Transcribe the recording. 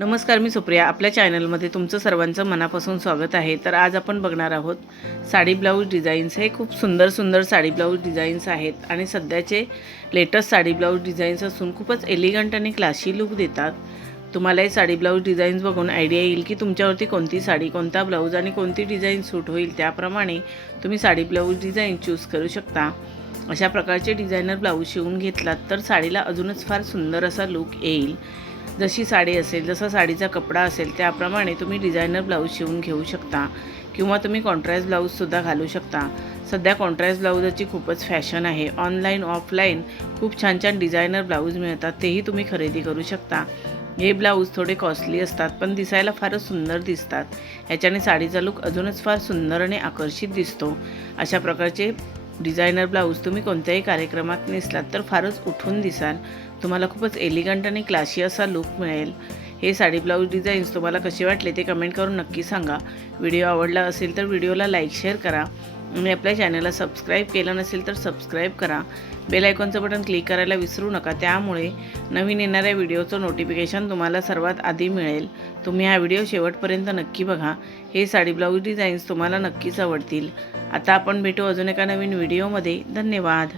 नमस्कार, मी सुप्रिया. आपल्या चॅनलमध्ये तुमचं सर्वांचं मनापासून स्वागत आहे. तर आज आपण बघणार आहोत साडी ब्लाऊज डिझाईन्स. हे खूप सुंदर सुंदर साडी ब्लाऊज डिझाईन्स आहेत आणि सध्याचे लेटेस्ट साडी ब्लाऊज डिझाईन्स असून खूपच एलिगंट आणि क्लासी लुक देतात. तुम्हाला हे साडी ब्लाऊज डिझाईन्स बघून आयडिया येईल की तुमच्यावरती कोणती साडी, कोणता ब्लाऊज आणि कोणती डिझाईन सूट होईल. त्याप्रमाणे तुम्ही साडी ब्लाऊज डिझाईन चूज करू शकता. अशा प्रकारचे डिझायनर ब्लाऊज शिवून घेतलात तर साडीला अजूनच फार सुंदर असा लुक येईल. जशी साडी असेल, जसा साडीचा कपडा असेल त्याप्रमाणे तुम्ही डिझायनर ब्लाऊज शिवून घेऊ शकता किंवा तुम्ही कॉन्ट्रास्ट ब्लाऊजसुद्धा घालू शकता. सध्या कॉन्ट्रास्ट ब्लाऊजची खूपच फॅशन आहे. ऑनलाईन ऑफलाईन खूप छान छान डिझायनर ब्लाऊज मिळतात, तेही तुम्ही खरेदी करू शकता. हे ब्लाऊज थोडे कॉस्टली असतात पण दिसायला फारच सुंदर दिसतात. याच्याने साडीचा लुक अजूनच फार सुंदर आणि आकर्षित दिसतो. अशा प्रकारचे डिझायनर ब्लाऊज तुम्ही कोणत्याही कार्यक्रमात नेसलात तर फारच उठून दिसाल. तुम्हाला खूपच एलिगंट आणि क्लासी असा लुक मिळेल. हे साडी ब्लाऊज डिझाईन्स तुम्हाला कसे वाटले ते कमेंट करून नक्की सांगा. व्हिडिओ आवडला असेल तर व्हिडिओला लाईक शेअर करा आणि आपल्या चॅनलला सबस्क्राईब केलं नसेल तर सबस्क्राईब करा. बेल आयकॉनचं बटन क्लिक करायला विसरू नका, त्यामुळे नवीन येणाऱ्या व्हिडिओचं नोटिफिकेशन तुम्हाला सर्वात आधी मिळेल. तुम्ही हा व्हिडिओ शेवटपर्यंत नक्की बघा. हे साडी ब्लाऊज डिझाईन्स तुम्हाला नक्कीच आवडतील. आता आपण भेटू अजून एका नवीन व्हिडिओमध्ये. धन्यवाद.